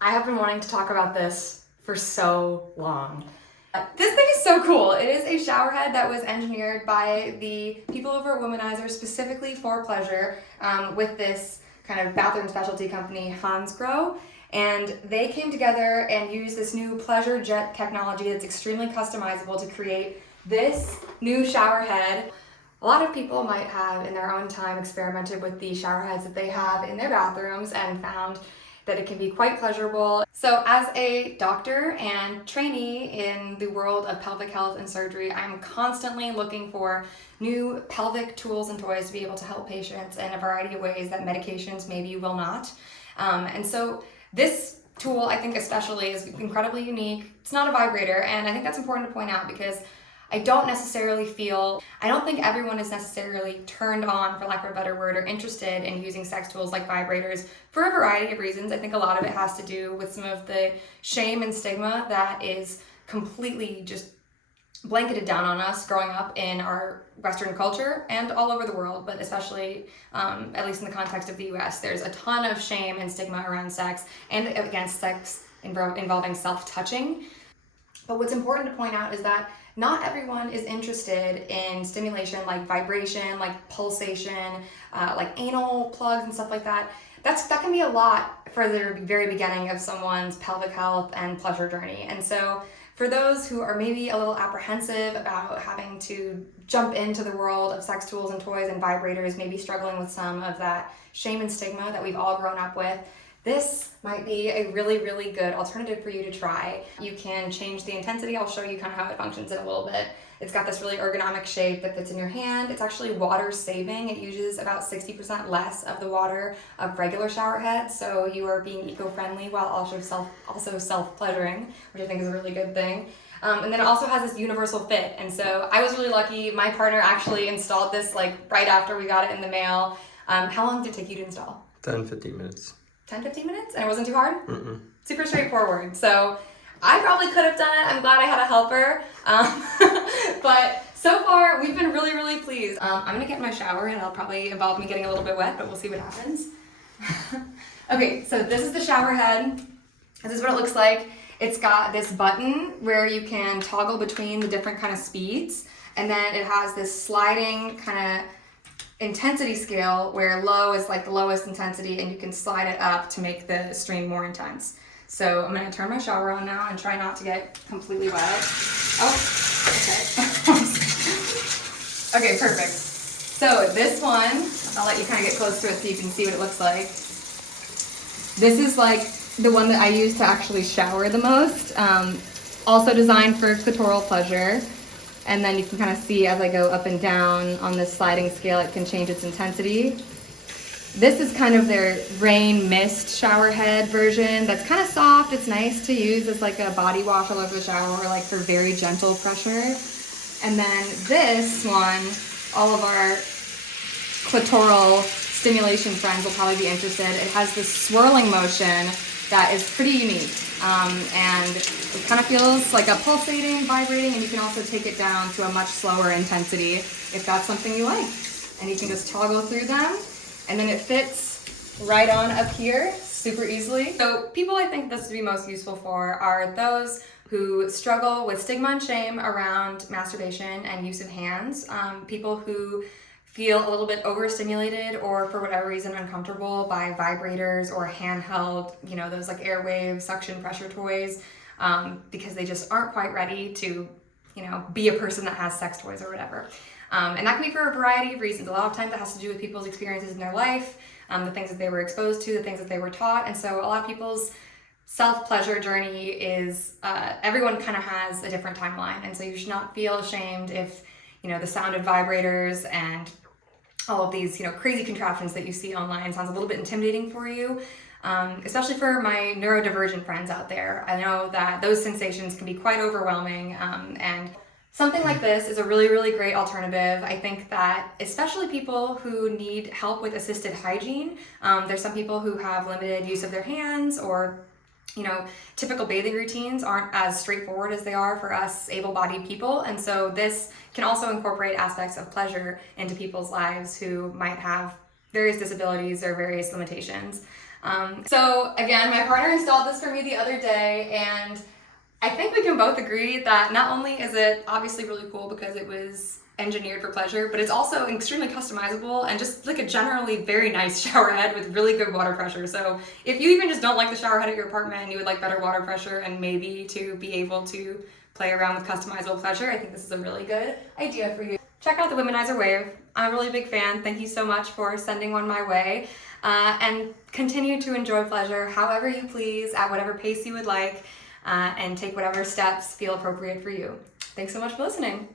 I have been wanting to talk about this for so long. This thing is so cool. It is a shower head that was engineered by the people over at Womanizer specifically for pleasure, with this kind of bathroom specialty company, Hansgrohe. And they came together and used this new pleasure jet technology that's extremely customizable to create this new shower head. A lot of people might have, in their own time, experimented with the shower heads that they have in their bathrooms and found that it can be quite pleasurable. So as a doctor and trainee in the world of pelvic health and surgery, I'm constantly looking for new pelvic tools and toys to be able to help patients in a variety of ways that medications maybe will not. And so this tool, I think especially, is incredibly unique. It's not a vibrator, and I think that's important to point out because I don't think everyone is necessarily turned on, for lack of a better word, or interested in using sex tools like vibrators for a variety of reasons. I think a lot of it has to do with some of the shame and stigma that is completely just blanketed down on us growing up in our Western culture and all over the world, but especially, at least in the context of the US, there's a ton of shame and stigma around sex and against sex involving self-touching. But what's important to point out is that not everyone is interested in stimulation like vibration, like pulsation, like anal plugs and stuff like that. That can be a lot for the very beginning of someone's pelvic health and pleasure journey. And so for those who are maybe a little apprehensive about having to jump into the world of sex tools and toys and vibrators, maybe struggling with some of that shame and stigma that we've all grown up with, this might be a really, really good alternative for you to try. You can change the intensity. I'll show you kind of how it functions in a little bit. It's got this really ergonomic shape that fits in your hand. It's actually water saving. It uses about 60% less of the water of regular shower heads, so you are being eco-friendly while also self-pleasuring, which I think is a really good thing. And then it also has this universal fit, and so I was really lucky. My partner actually installed this like right after we got it in the mail. How long did it take you to install? 10-15 minutes. 10-15 minutes? And it wasn't too hard? Mm-mm. Super straightforward. So I probably could have done it. I'm glad I had a helper. But so far, we've been really, really pleased. I'm going to get in my shower, and it'll probably involve me getting a little bit wet, but we'll see what happens. Okay, so this is the shower head. This is what it looks like. It's got this button where you can toggle between the different kind of speeds. And then it has this sliding kind of intensity scale where low is like the lowest intensity, and you can slide it up to make the stream more intense. So I'm going to turn my shower on now and try not to get completely wet. Oh, okay. Okay, perfect. So this one, I'll let you kind of get close to it so you can see what it looks like. This is like the one that I use to actually shower the most. Also designed for clitoral pleasure. And then you can kind of see as I go up and down on this sliding scale, it can change its intensity. This is kind of their rain mist shower head version that's kind of soft. It's nice to use as like a body wash all over the shower, or like for very gentle pressure. And then this one, all of our clitoral stimulation friends will probably be interested. It has this swirling motion that is pretty unique. And it kind of feels like a pulsating, vibrating, and you can also take it down to a much slower intensity if that's something you like. And you can just toggle through them, and then it fits right on up here super easily. So people I think this would be most useful for are those who struggle with stigma and shame around masturbation and use of hands, people who feel a little bit overstimulated or for whatever reason uncomfortable by vibrators or handheld, those like airwave suction pressure toys, because they just aren't quite ready to, be a person that has sex toys or whatever. And that can be for a variety of reasons. A lot of times it has to do with people's experiences in their life, the things that they were exposed to, the things that they were taught. And so a lot of people's self-pleasure journey is, everyone kind of has a different timeline. And so you should not feel ashamed if, the sound of vibrators and all of these, crazy contraptions that you see online sounds a little bit intimidating for you, especially for my neurodivergent friends out there. I know that those sensations can be quite overwhelming, and something like this is a really, really great alternative. I think that especially people who need help with assisted hygiene, there's some people who have limited use of their hands, or typical bathing routines aren't as straightforward as they are for us able-bodied people. And so this can also incorporate aspects of pleasure into people's lives who might have various disabilities or various limitations. So again, my partner installed this for me the other day, and I think we can both agree that not only is it obviously really cool because it was engineered for pleasure, but it's also extremely customizable and just like a generally very nice shower head with really good water pressure. So if you even just don't like the shower head at your apartment and you would like better water pressure and maybe to be able to play around with customizable pleasure, I think this is a really good idea for you. Check out the Womanizer Wave. I'm a really big fan. Thank you so much for sending one my way. And continue to enjoy pleasure however you please, at whatever pace you would like, and take whatever steps feel appropriate for you. Thanks so much for listening.